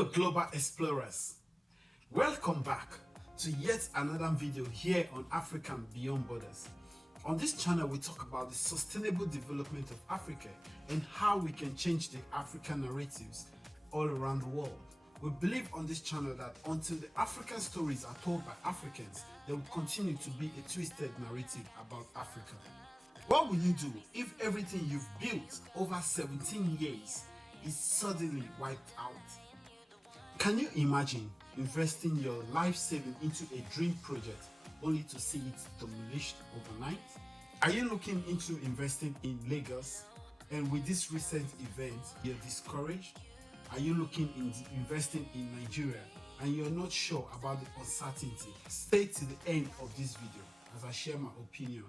Hello global explorers, welcome back to yet another video here on African Beyond Borders. On this channel we talk about the sustainable development of Africa and how we can change the African narratives all around the world. We believe on this channel that until the African stories are told by Africans, there will continue to be a twisted narrative about Africa. What will you do if everything you've built over 17 years is suddenly wiped out? Can you imagine investing your life saving into a dream project only to see it demolished overnight? Are you looking into investing in Lagos and with this recent event you're discouraged? Are you looking into investing in Nigeria and you're not sure about the uncertainty? Stay to the end of this video as I share my opinion.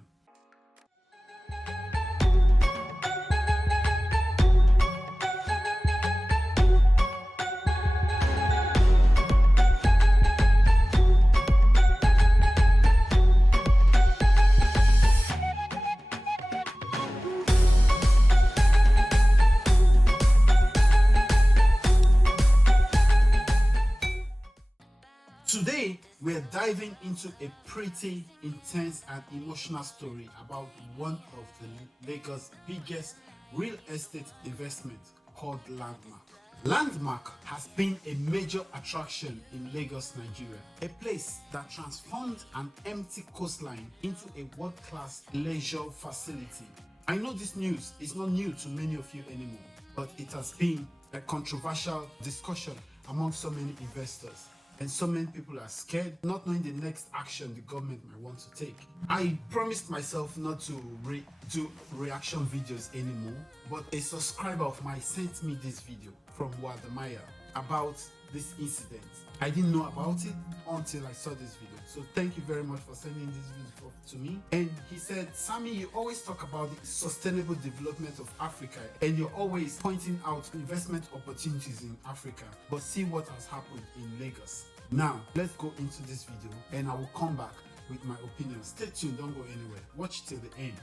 Today, we're diving into a pretty intense and emotional story about one of the Lagos' biggest real estate investments called LandMark. LandMark has been a major attraction in Lagos, Nigeria, a place that transformed an empty coastline into a world-class leisure facility. I know this news is not new to many of you anymore, but it has been a controversial discussion among so many investors. And so many people are scared, not knowing the next action the government might want to take. I promised myself not to do reaction videos anymore, but a subscriber of mine sent me this video from Wadamaya about this incident. I didn't know about it until I saw this video. So thank you very much for sending this video to me. And he said, Sammy, you always talk about the sustainable development of Africa and you're always pointing out investment opportunities in Africa, but see what has happened in Lagos. Now, let's go into this video and I will come back with my opinion. Stay tuned, don't go anywhere. Watch till the end.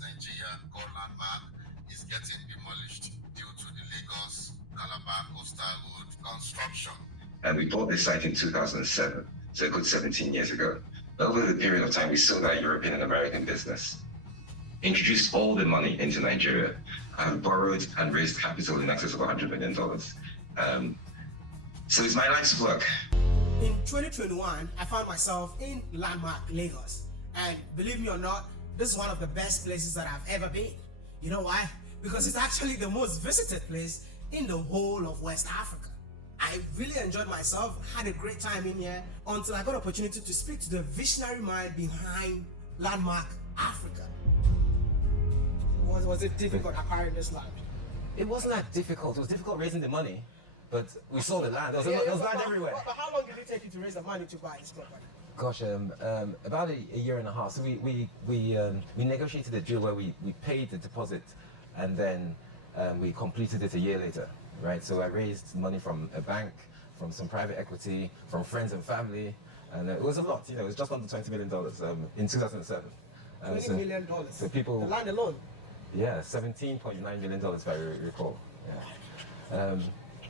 Nigerian called LandMark is getting demolished due to the Lagos Calabar coastal road construction. And we bought this site in 2007, so a good 17 years ago. Over the period of time, we sold our European and American business, introduced all the money into Nigeria, and borrowed and raised capital in excess of $100 million. So it's my life's work. In 2021, I found myself in LandMark, Lagos. And believe me or not, this is one of the best places that I've ever been. You know why? Because it's actually the most visited place in the whole of West Africa. I really enjoyed myself, had a great time in here until I got an opportunity to speak to the visionary mind behind LandMark Africa. Was it difficult acquiring this land? It wasn't that difficult. It was difficult raising the money, but we sold the land. There was land everywhere. But how long did it take you to raise the money to buy this property? Gosh, about a year and a half. So we negotiated a deal where we paid the deposit, and then we completed it a year later, right? So I raised money from a bank, from some private equity, from friends and family, and it was a lot. You know, it was just under $20 million in 2007. $20 million. So people. The land alone. Yeah, $17.9 million if I recall. Yeah.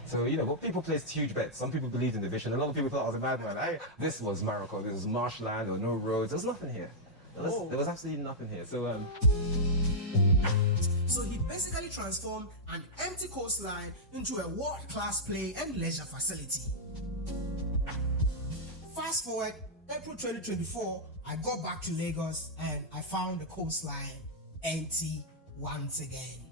So, you know, people placed huge bets. Some people believed in the vision. A lot of people thought I was a madman. This was Morocco. This was marshland. There were no roads. There was nothing here. There was absolutely nothing here. So he basically transformed an empty coastline into a world-class play and leisure facility. Fast forward, April 2024, I got back to Lagos and I found the coastline empty once again.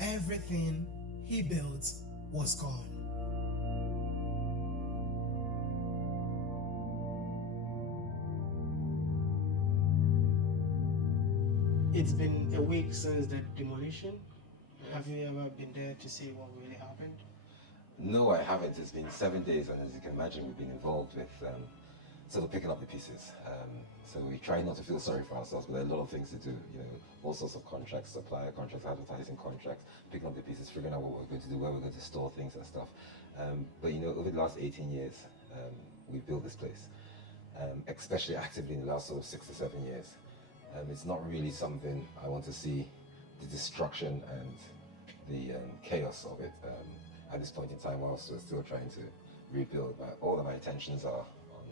Everything he built was gone. It's been a week since the demolition. Have you ever been there to see what really happened? No, I haven't. It's been 7 days, and as you can imagine, we've been involved with sort of picking up the pieces. So we try not to feel sorry for ourselves, but there are a lot of things to do. You know, all sorts of contracts, supplier contracts, advertising contracts, picking up the pieces, figuring out what we're going to do, where we're going to store things and stuff. But you know, over the last 18 years, we've built this place, especially actively in the last sort of 6 to 7 years. It's not really something I want to see the destruction and the chaos of it at this point in time, whilst we're still trying to rebuild. But all of my intentions are on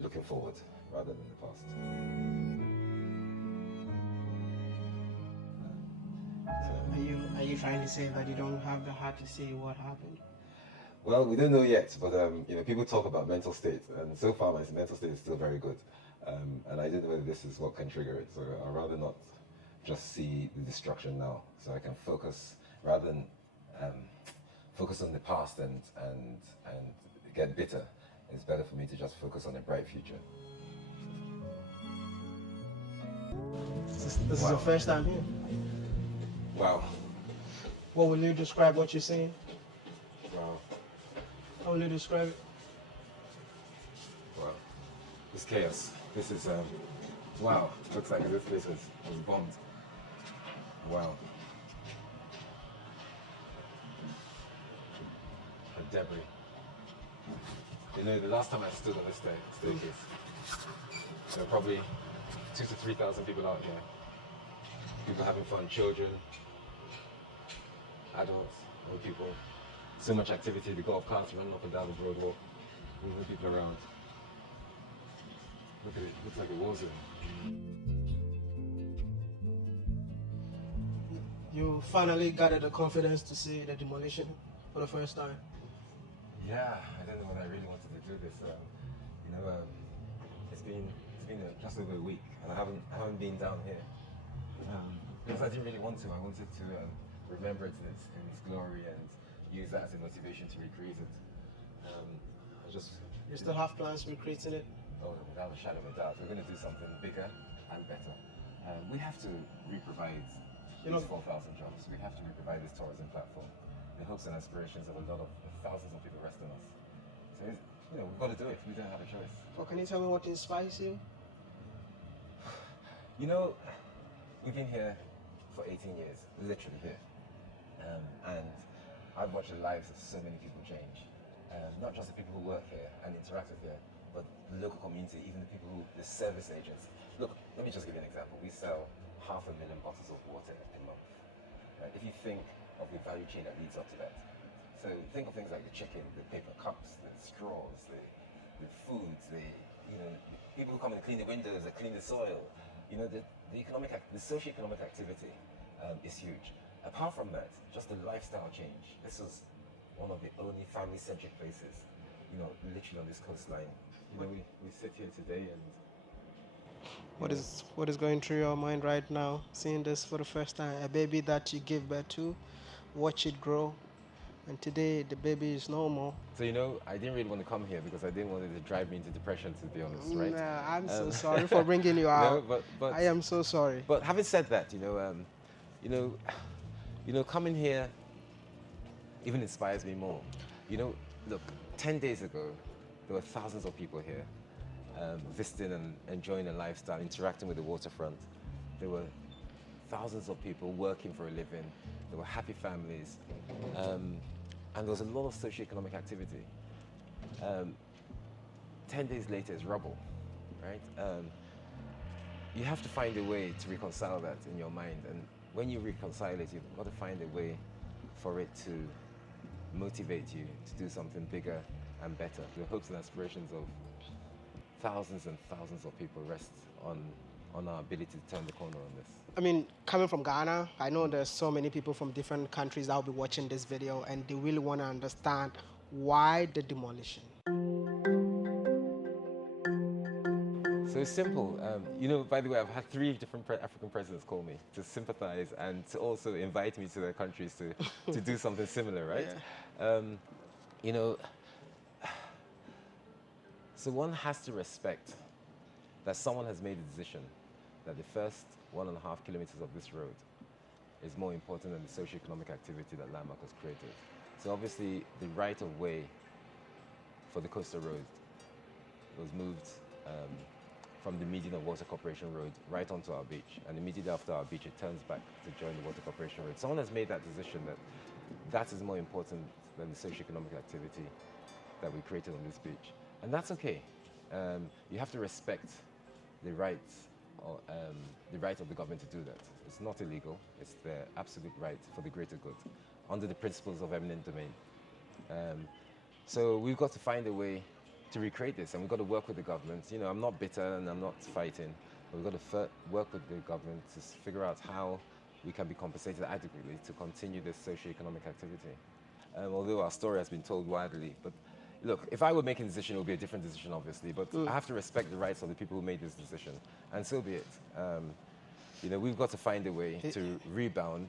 looking forward rather than the past. Are you trying to say that you don't have the heart to say what happened? Well, we don't know yet, but you know, people talk about mental state, and so far my mental state is still very good. And I don't know whether this is what can trigger it. So I'd rather not just see the destruction now, so I can focus rather than focus on the past and get bitter. It's better for me to just focus on a bright future. This is your first time here. Wow. What will you describe what you're seeing? Wow. How will you describe it? Wow. It's chaos. This is wow. Looks like this place was bombed. Wow. And debris. You know, the last time I stood on this staircase, there were probably 2,000 to 3,000 people out here. People having fun, children, adults, old people. So much activity, the golf carts running up and down the boardwalk, moving people around. Look at it, looks like a war zone. You finally gathered the confidence to see the demolition for the first time. Yeah, I don't know whether I really wanted to do this. You know, it's been just over a week, and I haven't been down here because I didn't really want to. I wanted to remember it in its glory and use that as a motivation to recreate it. You still have plans recreating it? Oh, without a shadow of a doubt, we're going to do something bigger and better. We have to re-provide these 4,000 jobs. We have to re-provide this tourism platform. The hopes and aspirations of a lot of thousands of people rest on us. So, you know, we've got to do it. We don't have a choice. Well, can you tell me what inspires you? You know, we've been here for 18 years, literally here. And I've watched the lives of so many people change. Not just the people who work here and interact with here, but the local community, even the people the service agents. Look, let me just give you an example. We sell 500,000 bottles of water a month. Right? If you think of the value chain that leads up to that. So think of things like the chicken, the paper cups, the straws, the foods, you know, people who come and clean the windows, that clean the soil. You know, the socio-economic activity is huge. Apart from that, just the lifestyle change. This is one of the only family-centric places, you know, literally on this coastline. You know, we sit here today and What is going through your mind right now, seeing this for the first time? A baby that you gave birth to, watch it grow, and today the baby is no more. So, you know, I didn't really want to come here because I didn't want it to drive me into depression, to be honest, right? Nah, I'm so sorry for bringing you out. No, but I am so sorry. But having said that, you know, coming here even inspires me more. You know, look, 10 days ago, there were thousands of people here visiting and enjoying a lifestyle, interacting with the waterfront. There were thousands of people working for a living. There were happy families. And there was a lot of socio-economic activity. 10 days later, it's rubble, right? You have to find a way to reconcile that in your mind. And when you reconcile it, you've got to find a way for it to motivate you to do something bigger and better. The hopes and aspirations of thousands and thousands of people rest on our ability to turn the corner on this. I mean, coming from Ghana, I know there's so many people from different countries that will be watching this video and they really want to understand why the demolition. So it's simple. You know, by the way, I've had 3 different African presidents call me to sympathize and to also invite me to their countries to do something similar, right? Yeah. You know, so one has to respect that someone has made a decision that the first 1.5 kilometers of this road is more important than the socio-economic activity that LandMark has created. So obviously the right of way for the coastal road was moved from the median of Water Corporation Road right onto our beach. And immediately after our beach, it turns back to join the Water Corporation Road. Someone has made that decision that that is more important than the socio-economic activity that we created on this beach. And that's okay. You have to respect the rights of the government to do that. It's not illegal. It's their absolute right for the greater good, under the principles of eminent domain. So we've got to find a way to recreate this, and we've got to work with the government. You know, I'm not bitter and I'm not fighting, but we've got to work with the government to figure out how we can be compensated adequately to continue this socio-economic activity. Although our story has been told widely, but look, if I were making a decision, it would be a different decision, obviously, but I have to respect the rights of the people who made this decision, and so be it. You know, we've got to find a way to rebound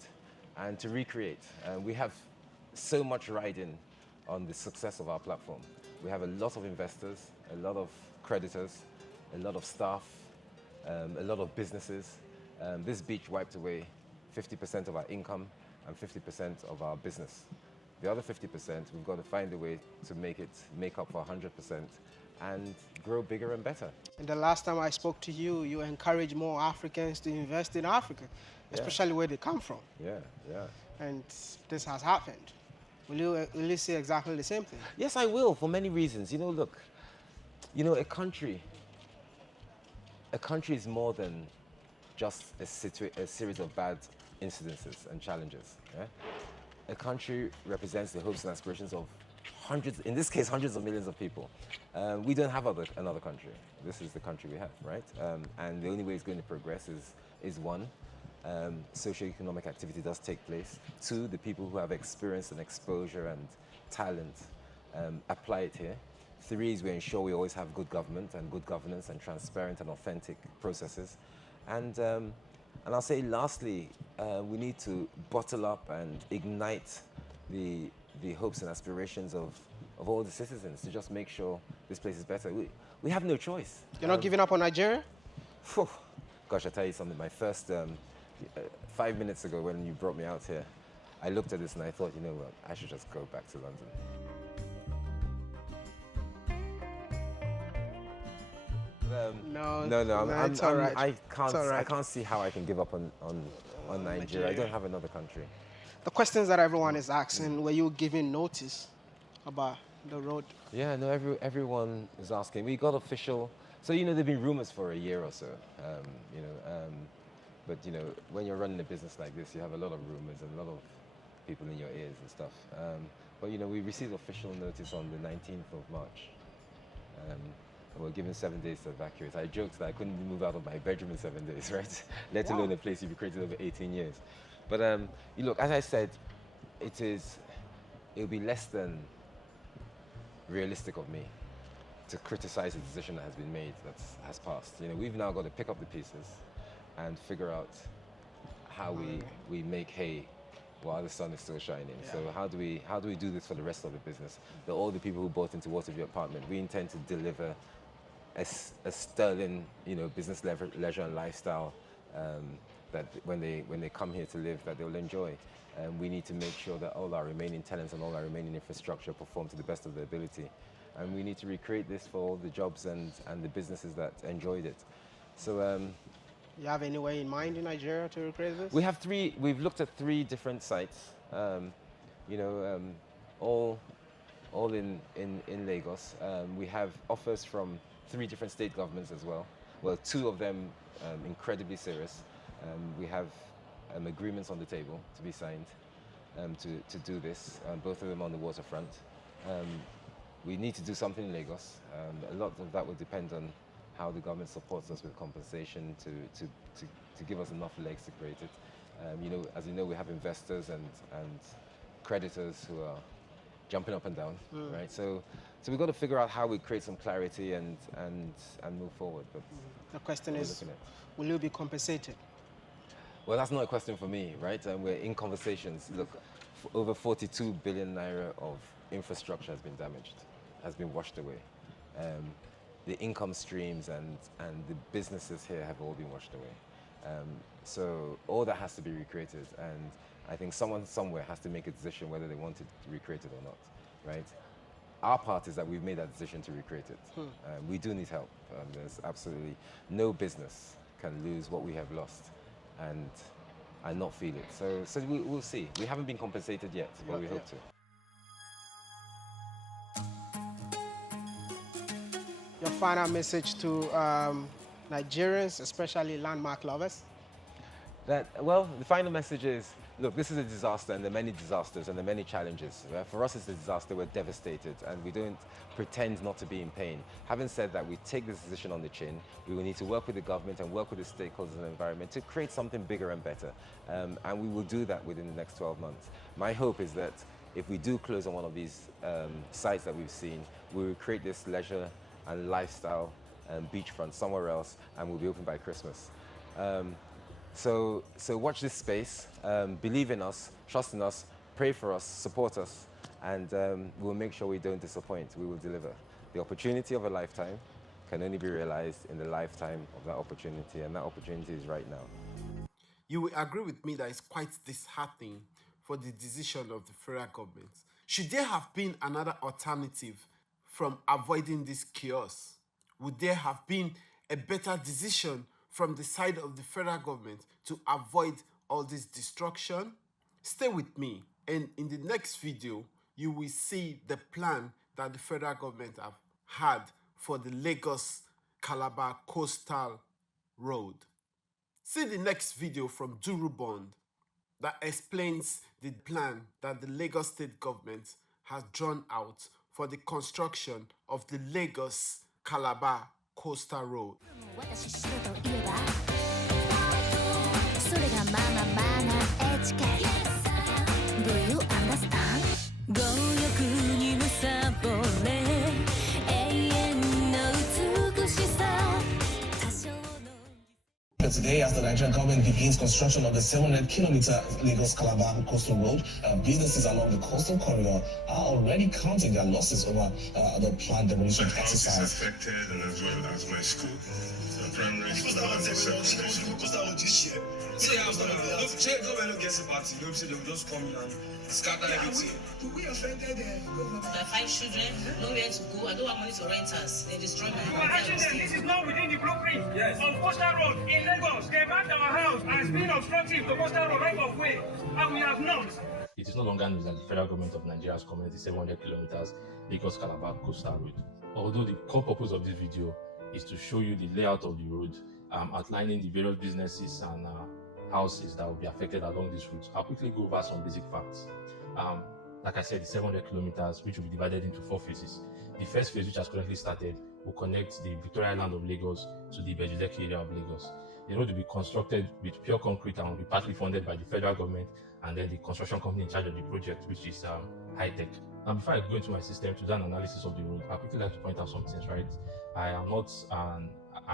and to recreate. We have so much riding on the success of our platform. We have a lot of investors, a lot of creditors, a lot of staff, a lot of businesses. This beach wiped away 50% of our income and 50% of our business. The other 50%, we've got to find a way to make up for 100% and grow bigger and better. And the last time I spoke to you, you encouraged more Africans to invest in Africa, especially where they come from. Yeah, yeah. And this has happened. Will you say exactly the same thing? Yes, I will, for many reasons. You know, look, you know, a country is more than just a series of bad incidences and challenges. Yeah? A country represents the hopes and aspirations of hundreds, in this case, hundreds of millions of people. We don't have another country. This is the country we have, right? And the only way it's going to progress is one, socio-economic activity does take place. Two, the people who have experience and exposure and talent apply it here. Three is we ensure we always have good government and good governance and transparent and authentic processes. And I'll say lastly, we need to bottle up and ignite the hopes and aspirations of all the citizens to just make sure this place is better. We have no choice. You're not giving up on Nigeria? Phew. Gosh, I'll tell you something. My first 5 minutes ago when you brought me out here, I looked at this and I thought, you know what, I should just go back to London. I can't see how I can give up on Nigeria. I don't have another country. The questions that everyone is asking, were you giving notice about the road? Yeah, no, everyone is asking. We got official, so you know, there've been rumors for a year or so, but you know, when you're running a business like this, you have a lot of rumors and a lot of people in your ears and stuff. But you know, we received official notice on the 19th of March. We're given 7 days to evacuate. I joked that I couldn't move out of my bedroom in 7 days, right? Let alone a place you've created over 18 years. But you look, as I said, it'll be less than realistic of me to criticize a decision that has been made, that has passed. You know, we've now got to pick up the pieces and figure out how we make hay while the sun is still shining. Yeah. So how do we do this for the rest of the business? All the people who bought into Waterview Apartment, we intend to deliver a sterling, you know, business leisure and lifestyle that when they come here to live, that they'll enjoy. We need to make sure that all our remaining tenants and all our remaining infrastructure perform to the best of their ability. And we need to recreate this for all the jobs and the businesses that enjoyed it. So. You have any way in mind in Nigeria to recreate this? We've looked at 3 different sites, you know, all in Lagos. We have offers from 3 different state governments as well. Well, 2 of them incredibly serious. We have agreements on the table to be signed to do this, both of them on the waterfront. We need to do something in Lagos. A lot of that will depend on how the government supports us with compensation to give us enough legs to create it. You know, as you know, we have investors and creditors who are jumping up and down, right? So we've got to figure out how we create some clarity and move forward. But the question is, will you be compensated? Well, that's not a question for me, right? We're in conversations. Look, over 42 billion naira of infrastructure has been damaged, has been washed away. The income streams and the businesses here have all been washed away. So all that has to be recreated. I think someone somewhere has to make a decision whether they want to recreate it or not, right? Our part is that we've made that decision to recreate it. We do need help. There's absolutely no business can lose what we have lost and not feel it. So we'll see. We haven't been compensated yet, but we hope to. Your final message to Nigerians, especially landmark lovers? Well, the final message is, look, this is a disaster, and there are many disasters and there are many challenges. For us, it's a disaster. We're devastated, and we don't pretend not to be in pain. Having said that, we take this decision on the chin. We will need to work with the government and work with the stakeholders in the environment to create something bigger and better. And we will do that within the next 12 months. My hope is that if we do close on one of these sites that we've seen, we will create this leisure and lifestyle beachfront somewhere else, and we'll be open by Christmas. So watch this space, believe in us, trust in us, pray for us, support us, and we'll make sure we don't disappoint. We will deliver. The opportunity of a lifetime can only be realized in the lifetime of that opportunity, and that opportunity is right now. You will agree with me that it's quite disheartening for the decision of the federal government. Should there have been another alternative from avoiding this chaos? Would there have been a better decision from the side of the federal government to avoid all this destruction? Stay with me, and in the next video, you will see the plan that the federal government have had for the Lagos-Calabar coastal road. See the next video from Durubond that explains the plan that the Lagos state government has drawn out for the construction of the Lagos-Calabar coastal road. Do you understand? Today, as the Nigerian government begins construction of the 700-kilometer Lagos-Calabar coastal road, businesses along the coastal corridor are already counting their losses over the planned demolition exercise. Affected, and as well as my school, the primary school. Government gets a party, they will just come and scatter everything. We offended them. I have 5 children, nowhere to go. I don't have money to rent us. They destroy my house. This is not within the blueprint of Coastal Road in Lagos. They marked our house as being obstructive to Coastal Road right of way, and we have not. It is no longer known as the federal government of Nigeria has commented 700 kilometers Lagos-Calabar coastal road. Although the core purpose of this video is to show you the layout of the road, outlining the various businesses and houses that will be affected along this route. I'll quickly go over some basic facts. Like I said, the 700 kilometers, which will be divided into 4 phases. The first phase, which has currently started, will connect the Victoria Island of Lagos to the Bejuleki area of Lagos. The road will be constructed with pure concrete and will be partly funded by the federal government and then the construction company in charge of the project, which is High Tech. Now, before I go into my system to do an analysis of the road, I quickly like to point out some things, right? I'm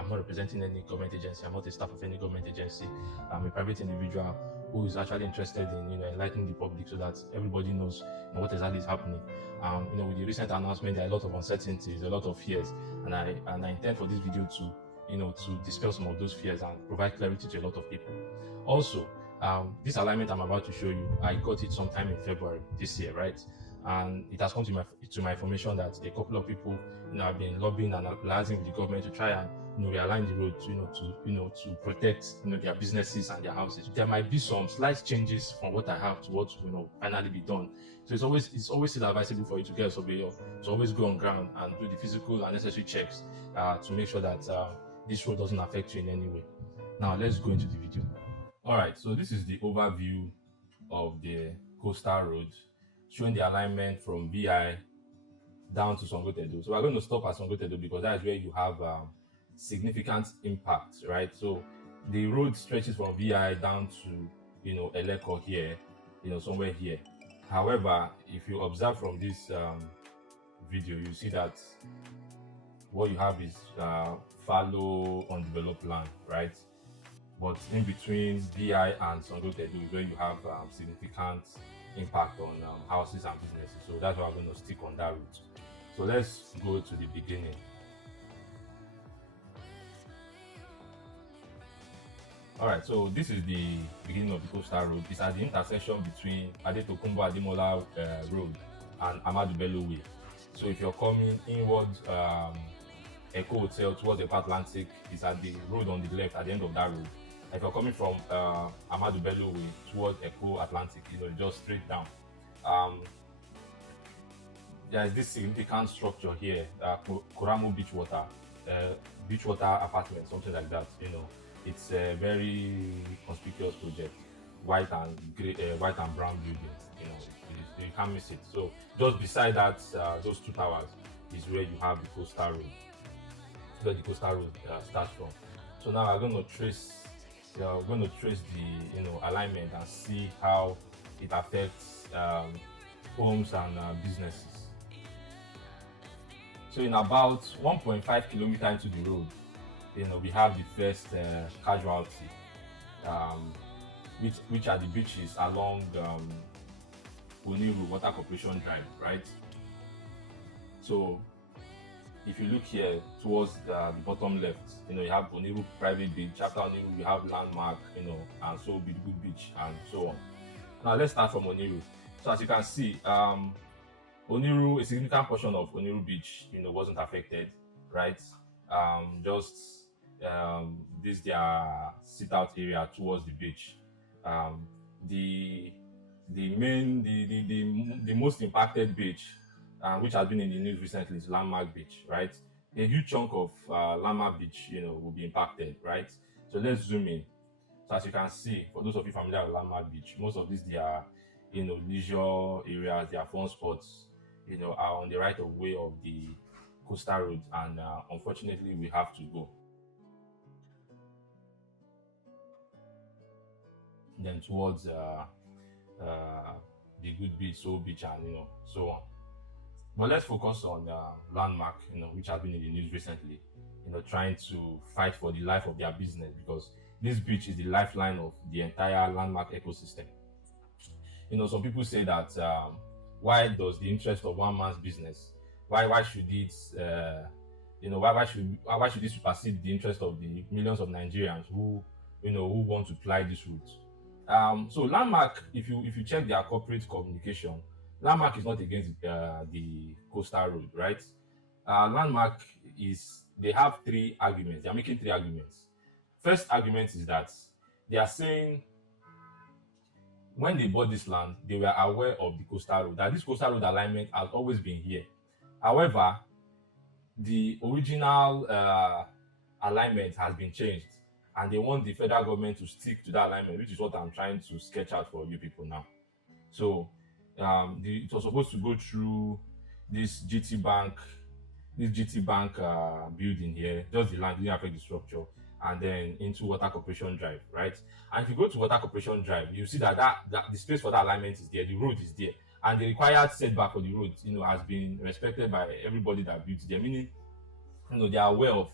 not representing any government agency. I'm not a staff of any government agency. I'm a private individual who is actually interested in enlightening the public so that everybody knows what exactly is happening. With the recent announcement, there are a lot of uncertainties, a lot of fears, and I intend for this video to dispel some of those fears and provide clarity to a lot of people. Also, this alignment I'm about to show you, I got it sometime in February this year, right? And it has come to my information that a couple of people have been lobbying and liaising with the government to try and realign the road to protect their businesses and their houses. There might be some slight changes from what I have to what finally be done. So it's always still advisable for you to get a surveyor to always go on ground and do the physical and necessary checks to make sure that this road doesn't affect you in any way. Now let's go into the video. All right, so this is the overview of the coastal road, showing the alignment from VI down to Songotedo. So we're going to stop at Songotedo because that's where you have significant impact, right? So the road stretches from VI down to Eleko here, somewhere here. However, if you observe from this video, you see that what you have is fallow undeveloped land, right? But in between VI and Songotedo is where you have significant impact on houses and businesses. So that's why I'm going to stick on that route. So let's go to the beginning. All right, so this is the beginning of the coastal road. It's at the intersection between Adetokunbo Ademola Road and Amadu Bello Way. So if you're coming inward Echo Hotel towards the Atlantic, it's at the road on the left at the end of that road. If you're coming from Amadu Bello Way towards Echo Atlantic, just straight down. There is this significant structure here, Koramo Beachwater Apartment, something like that. It's a very conspicuous project, white and brown buildings. You can't miss it. So just beside that, those two towers is where you have the coastal road. Where the coastal road starts from. So now we're going to trace the alignment and see how it affects homes and businesses. So in about 1.5 kilometers into the road, we have the first casualty, which are the beaches along Oniru Water Corporation Drive, right? So if you look here towards the bottom left, you have Oniru Private Beach. After Oniru, you have LandMark, and so Bidgu Beach, and so on. Now let's start from Oniru. So as you can see, Oniru, a significant portion of Oniru Beach, wasn't affected, right? This their sit-out area towards the beach. The most impacted beach, which has been in the news recently, is LandMark Beach, right? A huge chunk of LandMark Beach, will be impacted, right? So let's zoom in. So as you can see, for those of you familiar with LandMark Beach, most of these their leisure areas, their fun spots, are on the right of way of the coastal road, and unfortunately we have to go. Then towards the Good Beach, Soul Beach, and so on. But let's focus on LandMark, which has been in the news recently, trying to fight for the life of their business, because this beach is the lifeline of the entire LandMark ecosystem. Some people say that why does the interest of one man's business, why should it why should it supersede the interest of the millions of Nigerians who want to ply this route? So LandMark, if you check their corporate communication, LandMark is not against the coastal road, right? LandMark they have three arguments. They are making three arguments. First argument is that they are saying when they bought this land, they were aware of the coastal road, that this coastal road alignment has always been here. However, the original alignment has been changed, and they want the federal government to stick to that alignment, which is what I'm trying to sketch out for you people now. So it was supposed to go through this GT Bank building here, just the land, didn't affect the structure, and then into Water Corporation Drive, right? And if you go to Water Corporation Drive, you see that the space for that alignment is there, the road is there, and the required setback for the road, has been respected by everybody that built there. Meaning, they are aware of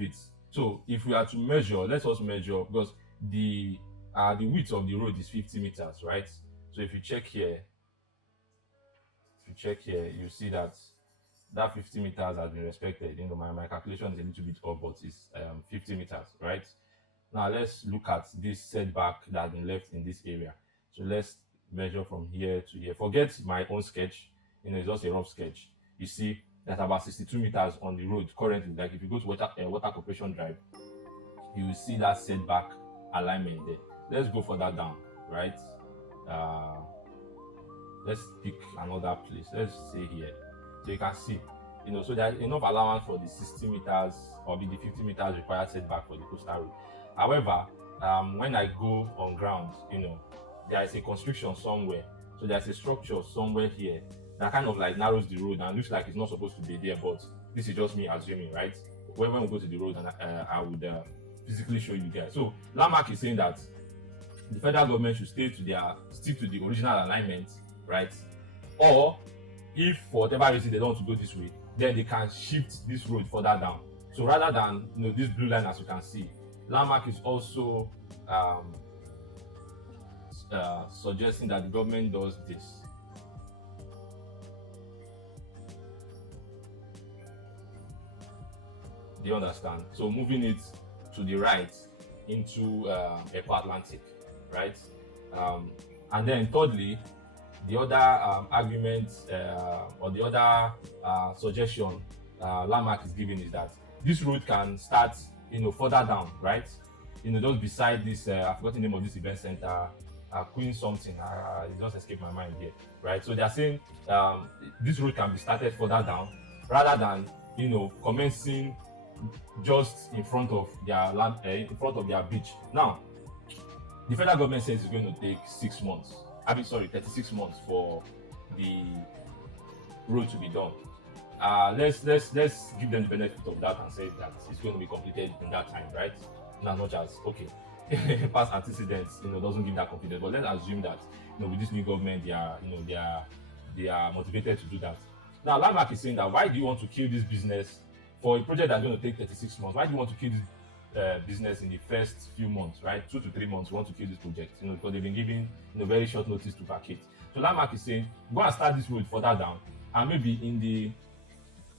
it. So if we are to measure, let us measure, because the width of the road is 50 meters, right? So if you check here, you see that 50 meters has been respected. My calculation is a little bit off, but it's 50 meters, right? Now let's look at this setback that has been left in this area. So let's measure from here to here. Forget my own sketch, it's just a rough sketch. You see that's about 62 meters on the road currently. Like if you go to Water Corporation Drive, you will see that setback alignment there. Let's go further down, right? Let's pick another place. Let's say here. So you can see, so there's enough allowance for the 60 meters or the 50 meters required setback for the coastal road. However, when I go on ground, there is a constriction somewhere. So there's a structure somewhere here that kind of like narrows the road and looks like it's not supposed to be there, but this is just me assuming, right? When we go to the road, and I would physically show you guys. So LandMark is saying that the federal government should stick to the original alignment, right? Or if for whatever reason they don't want to go this way, then they can shift this road further down. So rather than this blue line, as you can see, LandMark is also suggesting that the government does this. Do you understand? So moving it to the right, into Eco Atlantic, right? And then thirdly, the other argument or the other suggestion LandMark is giving is that this road can start, further down, right? Just beside this, I've forgotten the name of this event center, Queen something. It just escaped my mind here, right? So they are saying this road can be started further down rather than, commencing just in front of their land, in front of their beach. Now, the federal government says it's going to take 6 months. 36 months for the road to be done. Let's give them the benefit of that and say that it's going to be completed in that time, right? Not much as past antecedents, doesn't give that confidence. But let's assume that, with this new government, they are motivated to do that. Now, LandMark is saying that why do you want to kill this business for a project that's going to take 36 months? Why do you want to kill this business in the first few months, right? 2 to 3 months, we want to kill this project, because they've been given very short notice to vacate. So LandMark is saying, go and start this road further down, and maybe in the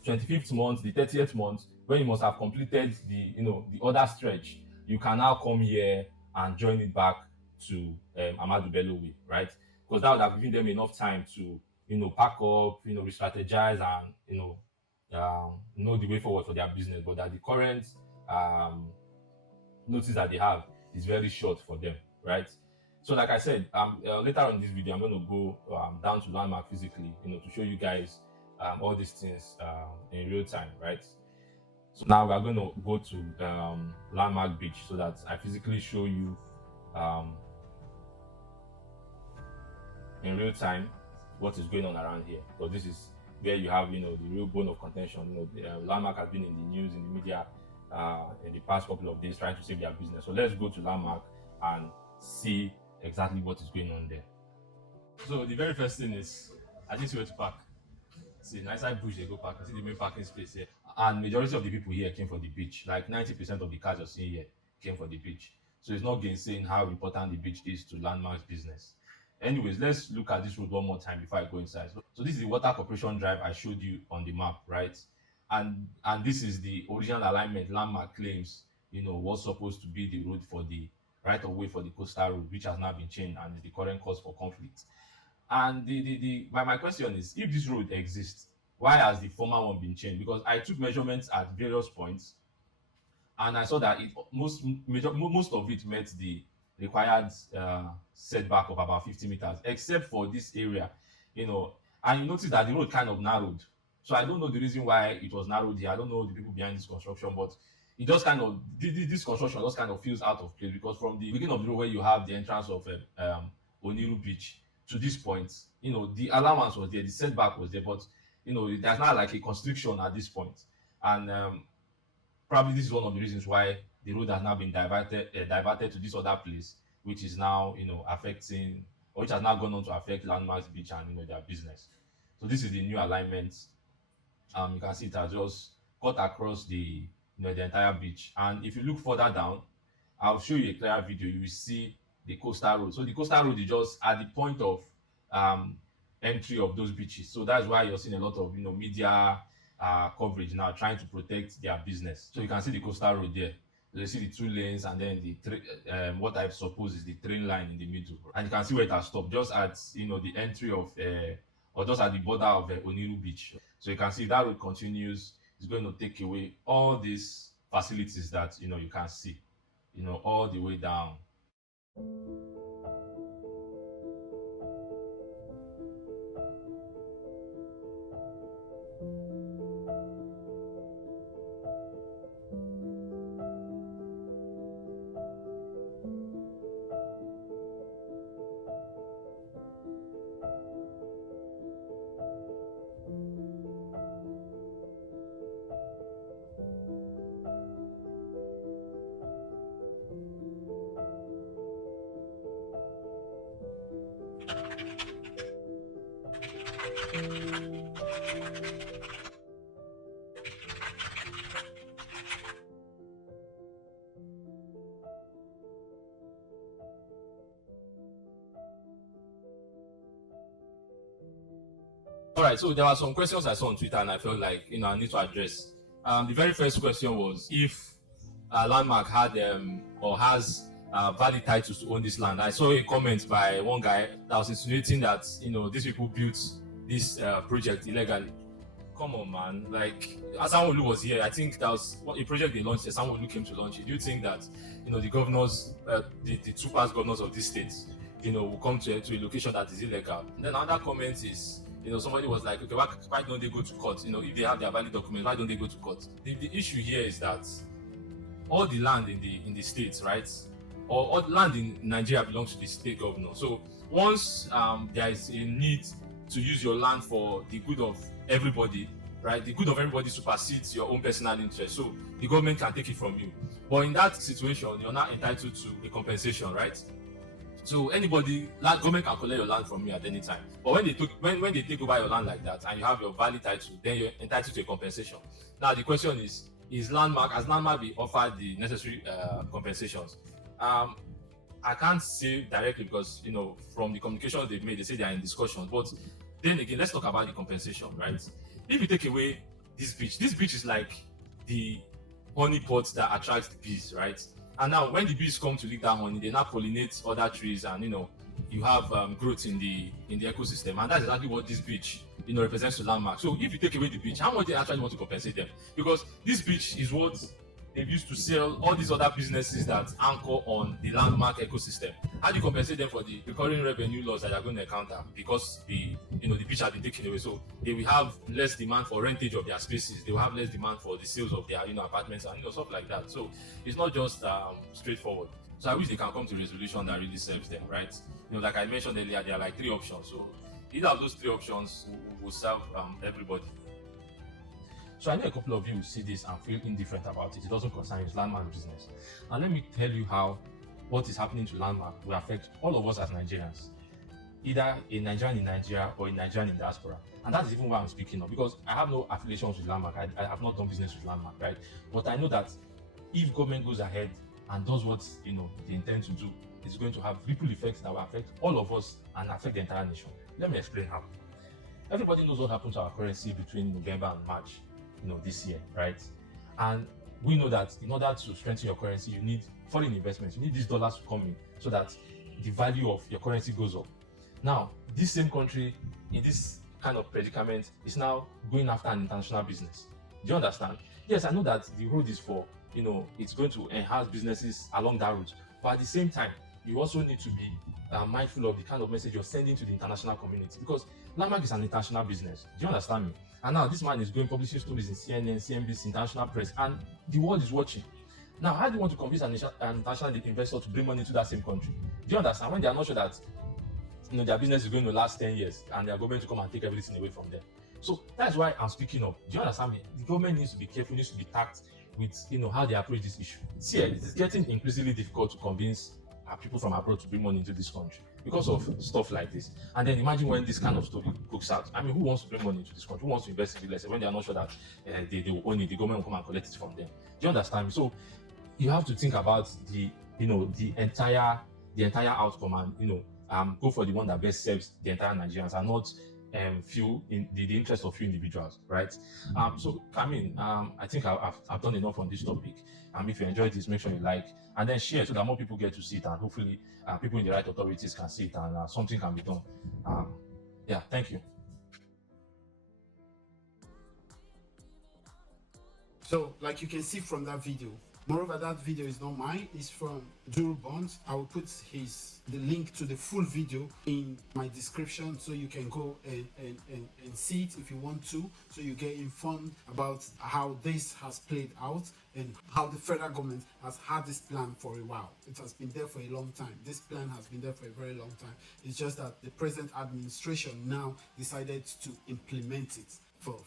25th month, the 30th month, when you must have completed the other stretch, you can now come here and join it back to Ahmadu Bello Way, right? Because that would have given them enough time to pack up, re-strategize, and know the way forward for their business. But that the current notice that they have is very short for them, right? So like I said, later on in this video, I'm going to go down to LandMark physically, to show you guys all these things in real time, right? So now we're going to go to LandMark Beach so that I physically show you in real time what is going on around here. So this is where you have, the real bone of contention. LandMark has been in the news, in the media, in the past couple of days trying to save their business. So let's go to LandMark and see exactly what is going on there. So the very first thing is, I didn't see where to park. See, nice side bush they go park. I see the main parking space here. And majority of the people here came for the beach. Like 90% of the cars you're seeing here came for the beach. So it's not gainsaying how important the beach is to LandMark's business. Anyways, let's look at this road one more time before I go inside. So this is the Water Corporation Drive I showed you on the map, right? And this is the original alignment LandMark claims, was supposed to be the road for the right of way for the coastal road, which has now been changed and is the current cause for conflict. And my question is, if this road exists, why has the former one been changed? Because I took measurements at various points, and I saw that most of it met the required setback of about 50 meters, except for this area, and you notice that the road kind of narrowed. So I don't know the reason why it was narrowed here. I don't know the people behind this construction, but it just kind of, this construction just kind of feels out of place, because from the beginning of the road where you have the entrance of Oniru Beach to this point, the allowance was there, the setback was there, but there's not like a constriction at this point. And probably this is one of the reasons why the road has now been diverted to this other place, which is now affecting, or which has now gone on to affect LandMark's beach and their business. So this is the new alignment. You can see it has just cut across the the entire beach. And if you look further down, I'll show you a clear video. You will see the coastal road. So the coastal road is just at the point of entry of those beaches. So that's why you're seeing a lot of media coverage now trying to protect their business. So you can see the coastal road there. You see the 2 lanes, and then the what I suppose is the train line in the middle. And you can see where it has stopped, just at the entry of or just at the border of Oniru Beach. So you can see that road continues. It's going to take away all these facilities that you can see, all the way down. All right, so there were some questions I saw on Twitter, and I felt like I need to address. The very first question was if LandMark had or has valid titles to own this land. I saw a comment by one guy that was insinuating that these people built this project illegally. Come on, man! Like, as Sanwo-Olu was here, I think that was a project they launched. Sanwo-Olu came to launch it. Do you think that the governors, the two past governors of these states, will come to a location that is illegal? And then another comment is, somebody was like, okay, why don't they go to court? If they have their valid documents, why don't they go to court? The issue here is that all the land in the states, right, or all land in Nigeria belongs to the state governor. So once there is a need to use your land for the good of everybody, right, the good of everybody supersedes your own personal interest. So the government can take it from you. But in that situation, you're not entitled to a compensation, right? So government can collect your land from you at any time. But when they take over your land like that and you have your valid title, then you're entitled to a compensation. Now the question is LandMark, has LandMark been offered the necessary compensations? I can't say directly because from the communications they've made, they say they are in discussion. But then again, let's talk about the compensation, right? If you take away this beach is like the honey pot that attracts the bees, right? And now when the bees come to lick that honey, they now pollinate other trees, and you have growth in the ecosystem, and that's exactly what this beach represents to LandMark. So if you take away the beach, how much they actually want to compensate them? Because this beach is what they've used to sell all these other businesses that anchor on the LandMark ecosystem. How do you compensate them for the recurring revenue loss that you're going to encounter because the beach has been taken away? So they will have less demand for rentage of their spaces. They will have less demand for the sales of their apartments and stuff like that. So it's not just straightforward. So I wish they can come to a resolution that really serves them, right? Like I mentioned earlier, there are like 3 options. So either of those 3 options will serve everybody. So I know a couple of you will see this and feel indifferent about it. It doesn't concern you, it's LandMark business. Now let me tell you how what is happening to LandMark will affect all of us as Nigerians, either a Nigerian in Nigeria or a Nigerian in diaspora. And that's even why I'm speaking of, because I have no affiliations with LandMark. I have not done business with LandMark, right? But I know that if government goes ahead and does what they intend to do, it's going to have ripple effects that will affect all of us and affect the entire nation. Let me explain how. Everybody knows what happened to our currency between November and March, this year, right? And we know that in order to strengthen your currency, you need foreign investments. You need these dollars to come in so that the value of your currency goes up. Now, this same country in this kind of predicament is now going after an international business. Do you understand? Yes, I know that the road is for, it's going to enhance businesses along that route. But at the same time, you also need to be mindful of the kind of message you're sending to the international community, because LandMark is an international business. Do you understand me? And now this man is going publishing stories in CNN, CNBC, international press, and the world is watching. Now, how do you want to convince an international investor to bring money into that same country? Do you understand? When they are not sure that their business is going to last 10 years and they are going to come and take everything away from them. So that's why I'm speaking up. Do you understand me? The government needs to be careful, needs to be tact with how they approach this issue. See, it's getting increasingly difficult to convince people from abroad to bring money into this country because of stuff like this. And then imagine when this kind of story cooks out. I mean, who wants to bring money into this country? Who wants to invest in real estate when they are not sure that they will own it? The government will come and collect it from them. Do you understand me? So you have to think about the entire outcome and go for the one that best serves the entire Nigerians and not few in the interest of few individuals, right? So I mean, I think I've done enough on this topic. If you enjoyed this, make sure you like and then share so that more people get to see it, and hopefully people in the right authorities can see it and something can be done. Yeah, thank you. So, like you can see from that video, moreover, that video is not mine, it's from Duru Bonds. I will put the link to the full video in my description so you can go and see it if you want to, so you get informed about how this has played out and how the federal government has had this plan for a while. It has been there for a long time. This plan has been there for a very long time. It's just that the present administration now decided to implement it for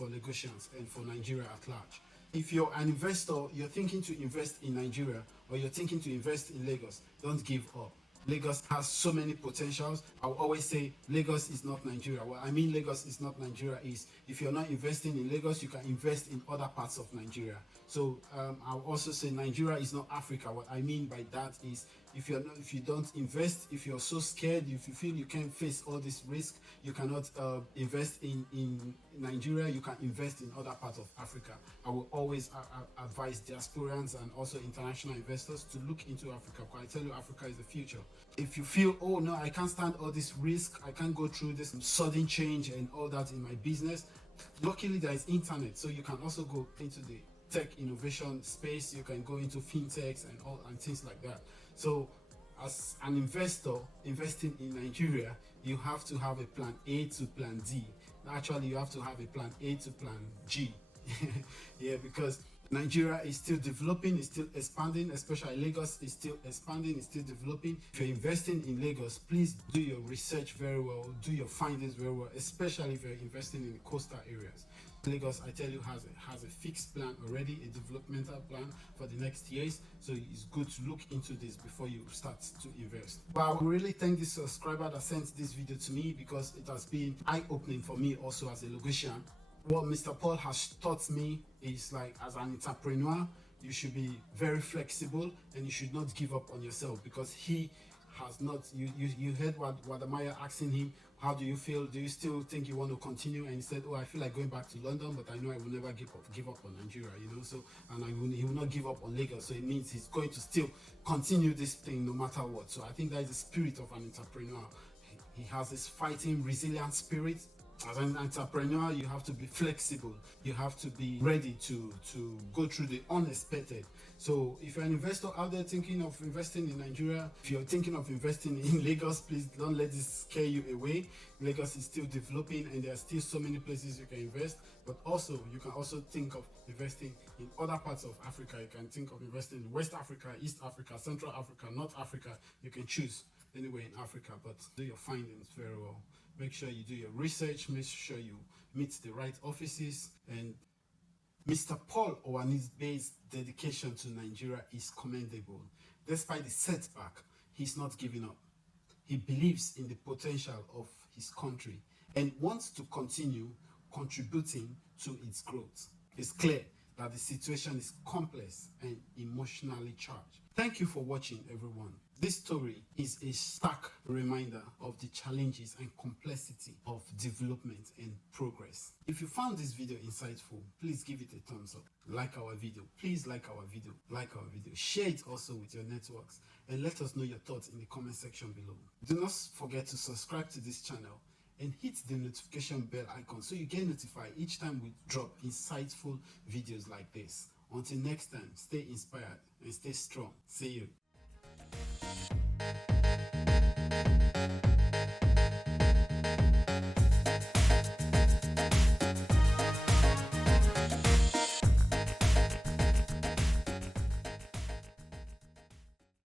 Lagosians and for Nigeria at large. If you're an investor, you're thinking to invest in Nigeria or you're thinking to invest in Lagos, don't give up. Lagos has so many potentials. I'll always say Lagos is not Nigeria. What I mean Lagos is not Nigeria is if you're not investing in Lagos, you can invest in other parts of Nigeria. So I'll also say Nigeria is not Africa. What I mean by that is if you don't invest, if you're so scared, if you feel you can't face all this risk, you cannot invest in Nigeria, you can invest in other parts of Africa. I will always advise diasporans and also international investors to look into Africa, because I tell you, Africa is the future. If you feel, oh no, I can't stand all this risk, I can't go through this sudden change and all that in my business, luckily there is internet, so you can also go into the tech innovation space, you can go into fintechs and things like that. So as an investor investing in Nigeria, you have to have a plan A to plan D. Actually, you have to have a plan A to plan G. Yeah, because Nigeria is still developing, is still expanding, especially Lagos is still expanding, is still developing. If you're investing in Lagos, please do your research very well, do your findings very well, especially if you're investing in the coastal areas. Lagos, I tell you, has a fixed plan already, a developmental plan for the next years, so it's good to look into this before you start to invest. But I will really thank this subscriber that sent this video to me, because it has been eye-opening for me also as a Lagosian. What Mr. Paul has taught me is, like, as an entrepreneur, you should be very flexible and you should not give up on yourself, because he has not, you heard what Wadamaya asking him, how do you feel? Do you still think you want to continue? And he said, oh, I feel like going back to London, but I know I will never give up on Nigeria, you know. So, and he will not give up on Lagos. So it means he's going to still continue this thing no matter what. So I think that is the spirit of an entrepreneur. He has this fighting, resilient spirit. As an entrepreneur, you have to be flexible. You have to be ready to go through the unexpected. So if you're an investor out there thinking of investing in Nigeria, if you're thinking of investing in Lagos, please don't let this scare you away. Lagos is still developing and there are still so many places you can invest. But also, you can also think of investing in other parts of Africa. You can think of investing in West Africa, East Africa, Central Africa, North Africa. You can choose anywhere in Africa, but do your findings very well. Make sure you do your research, make sure you meet the right offices. And Mr. Paul Onwuanibe's dedication to Nigeria is commendable. Despite the setback, he's not giving up. He believes in the potential of his country and wants to continue contributing to its growth. It's clear that the situation is complex and emotionally charged. Thank you for watching, everyone. This story is a stark reminder of the challenges and complexity of development and progress. If you found this video insightful, please give it a thumbs up. Like our video. Please like our video. Like our video. Share it also with your networks and let us know your thoughts in the comment section below. Do not forget to subscribe to this channel and hit the notification bell icon so you get notified each time we drop insightful videos like this. Until next time, stay inspired and stay strong. See you.